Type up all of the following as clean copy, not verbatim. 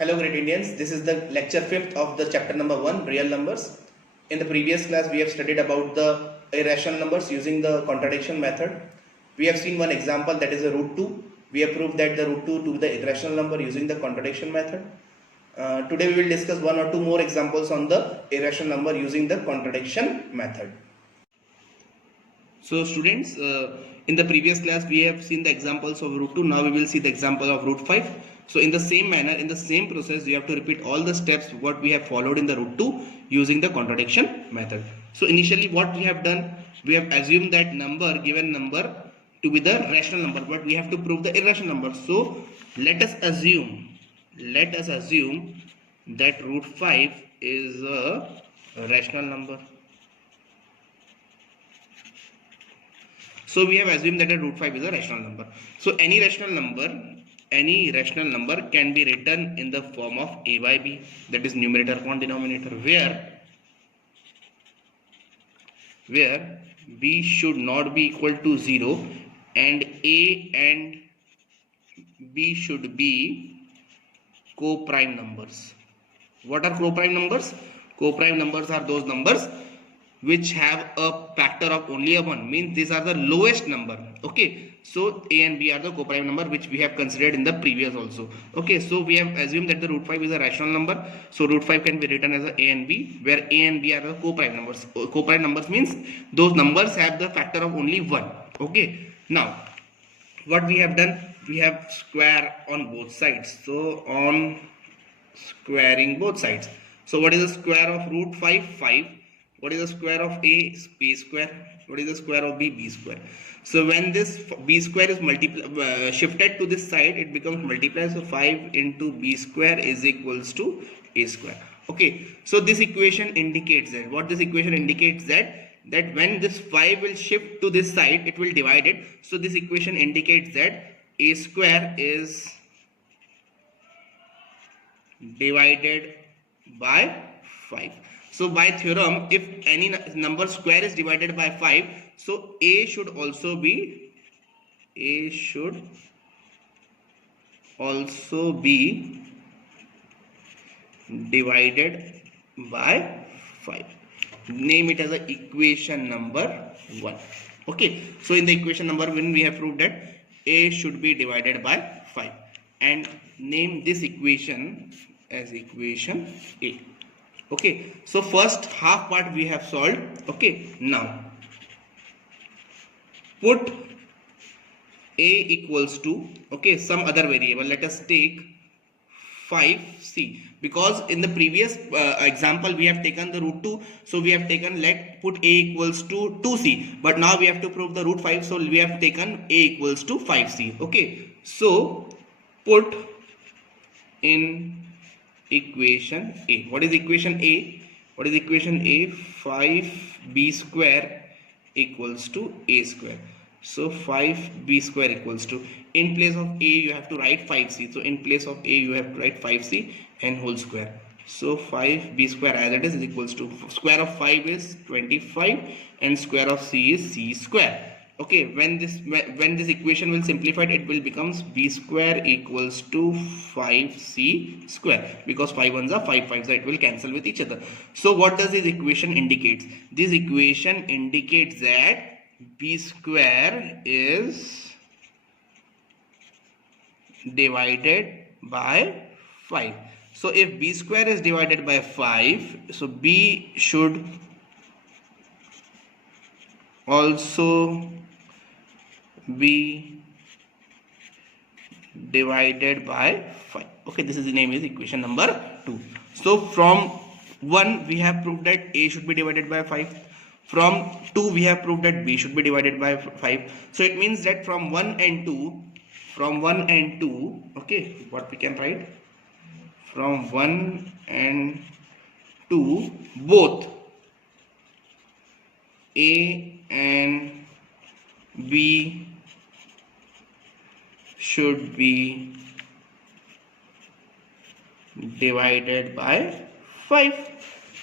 Hello great Indians, this is the lecture 5th of the chapter number 1, real numbers. In the previous class we have studied about the irrational numbers using the contradiction method. We have seen one example, that is a root 2. We have proved that the root 2 to the irrational number using the contradiction method. Today we will discuss one or two more examples on the irrational number using the contradiction method. So students, in the previous class we have seen the examples of root 2. Now we will see the example of root 5. So in the same manner, in the same process, you have to repeat all the steps what we have followed in the root 2 using the contradiction method. So initially what we have done, we have assumed that given number to be the rational number, but we have to prove the irrational number. So let us assume that root 5 is a rational number. So we have assumed that a root 5 is a rational number. So any rational number can be written in the form of a by b, that is numerator upon denominator, where b should not be equal to 0 and a and b should be co-prime numbers. What are co-prime numbers? Co-prime numbers are those numbers which have a factor of only a 1, means these are the lowest number. Okay, so a and b are the co-prime number which we have considered in the previous also. Okay, so we have assumed that the root 5 is a rational number, so root 5 can be written as a and b, where a and b are the co-prime numbers. Co-prime numbers means those numbers have the factor of only 1. Okay, now what we have done, we have square on both sides. So on squaring both sides, so what is the square of root 5? 5. What is the square of a? A square. What is the square of b? B square. So when this b square is shifted to this side, it becomes multiplied. So 5 into b square is equals to a square. Okay, so this equation indicates that, what this equation indicates that when this 5 will shift to this side, it will divide it. So this equation indicates that a square is divided by 5. So by theorem, if any number square is divided by 5, so a should also be divided by 5. Name it as a equation number 1. Okay, so in the equation number 1 we have proved that a should be divided by 5, and name this equation as equation A. Okay, so first half part we have solved. Okay, now put a equals to, okay, some other variable. Let us take 5c, because in the previous example we have taken the root 2, so we have taken put a equals to 2c, but now we have to prove the root 5, so we have taken a equals to 5c. Okay, so put in equation A. What is equation A? 5b square equals to a square. So 5b square equals to, in place of a you have to write 5c, so in place of a you have to write 5c and whole square. So 5b square as it is equals to, square of 5 is 25 and square of c is c square. Okay, when this equation will simplify, it will becomes b square equals to 5c square, because 5 ones are 5 5s, so it will cancel with each other. So what does this equation indicate? This equation indicates that b square is divided by 5. So if b square is divided by 5, so b should also be divided by 5. Okay, this is the name is equation number 2. So from 1 we have proved that a should be divided by 5. From 2 we have proved that b should be divided by 5. So it means that from 1 and 2, okay, what we can write? From 1 and 2, both a and b should be divided by 5.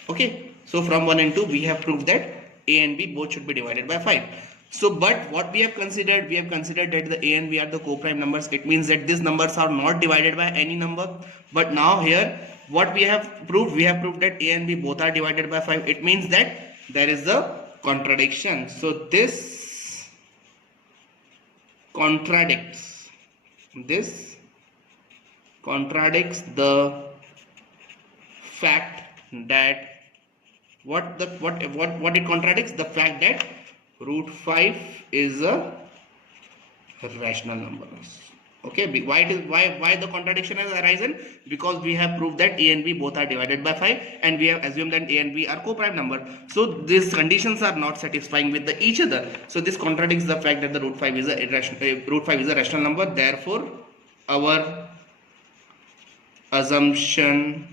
Okay, so from 1 and 2 we have proved that a and b both should be divided by 5. So, but what we have considered that the a and b are the co-prime numbers. It means that these numbers are not divided by any number. But now here, what we have proved? We have proved that a and b both are divided by 5. It means that there is a contradiction. So this contradicts. This contradicts the fact that what it contradicts? The fact that root 5 is a rational number. Okay, why the contradiction has arisen? Because we have proved that a and b both are divided by 5, and we have assumed that a and b are co-prime number. So these conditions are not satisfying with each other. So this contradicts the fact that the root 5 is a rational number. Therefore, our assumption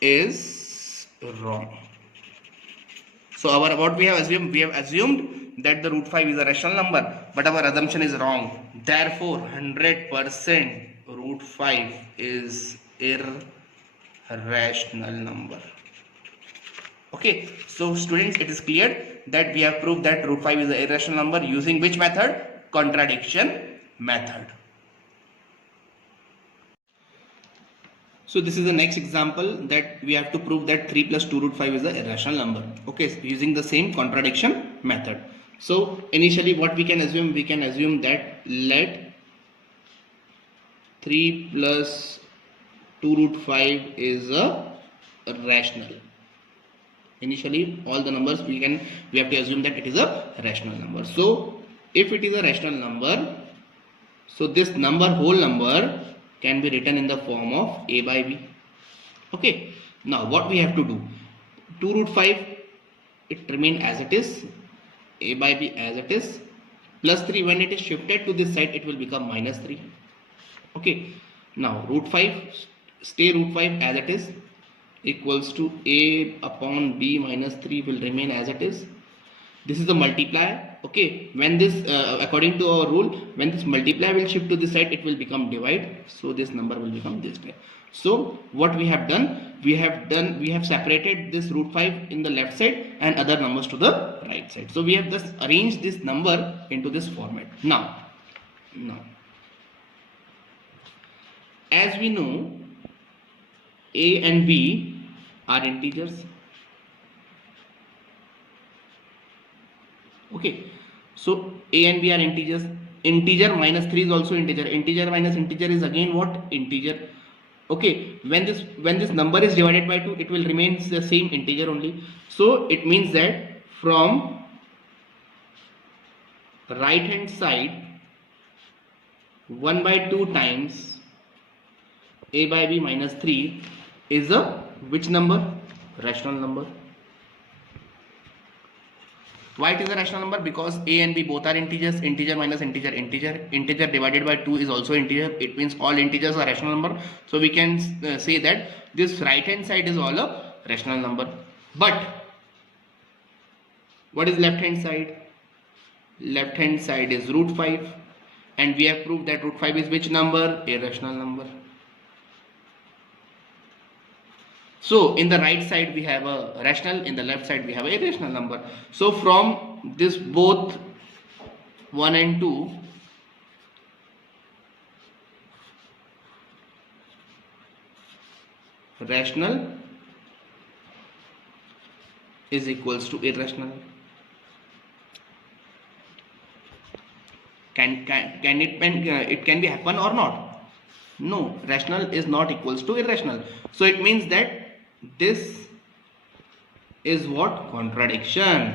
is wrong. So what we have assumed that the root 5 is a rational number, but our assumption is wrong. Therefore, 100% root 5 is irrational number. Okay, so students, it is clear that we have proved that root 5 is an irrational number using which method? Contradiction method. So this is the next example that we have to prove that 3 plus 2 root 5 is an irrational number. Okay, so using the same contradiction method. So initially what we can assume that let 3 plus 2 root 5 is a rational. Initially all the numbers we have to assume that it is a rational number. So if it is a rational number, so this whole number can be written in the form of a by b. Okay, now what we have to do? 2 root 5, it remain as it is, a by b as it is, plus 3, when it is shifted to this side it will become minus 3. Okay, now root 5, stay root 5 as it is, equals to a upon b minus 3 will remain as it is. This is the multiplier. Okay, when this according to our rule, when this multiplier will shift to this side, it will become divide. So this number will become this type. So what we have done, we have separated this root 5 in the left side and other numbers to the right side. So we have just arranged this number into this format. Now as we know, a and b are integers. Okay, so a and b are integers. Integer minus 3 is also integer. Integer minus integer is again what? Integer. Okay, when this number is divided by 2, it will remain the same integer only. So it means that from right hand side 1 by 2 times a by b minus 3 is a which number? Rational number. Why it is a rational number? Because a and b both are integers. Integer minus integer, integer. Integer divided by 2 is also integer. It means all integers are rational number. So we can say that this right hand side is all a rational number. But what is left hand side? Left hand side is root 5, and we have proved that root 5 is which number? A rational number. So in the right side we have a rational, in the left side we have a irrational number. So from this both 1 and 2, rational is equals to irrational. Can it can be happen or not? No, rational is not equals to irrational. So it means that this is what? Contradiction.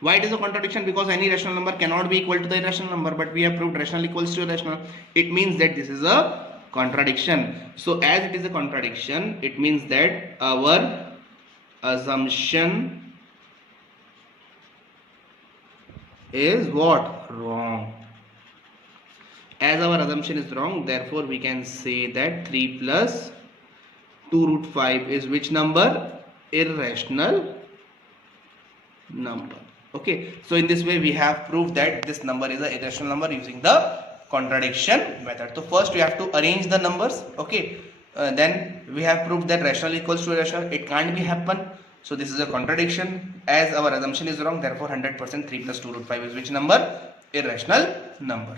Why it is a contradiction? Because any rational number cannot be equal to the irrational number, but we have proved rational equals to irrational. It means that this is a contradiction. So as it is a contradiction, it means that our assumption is what? Wrong. As our assumption is wrong, therefore we can say that 3 plus 2 root 5 is which number? Irrational number. Okay, so in this way we have proved that this number is an irrational number using the contradiction method. So first we have to arrange the numbers. Okay, then we have proved that rational equals to irrational. It can't be happen. So this is a contradiction, as our assumption is wrong. Therefore 100% 3 plus 2 root 5 is which number? Irrational number.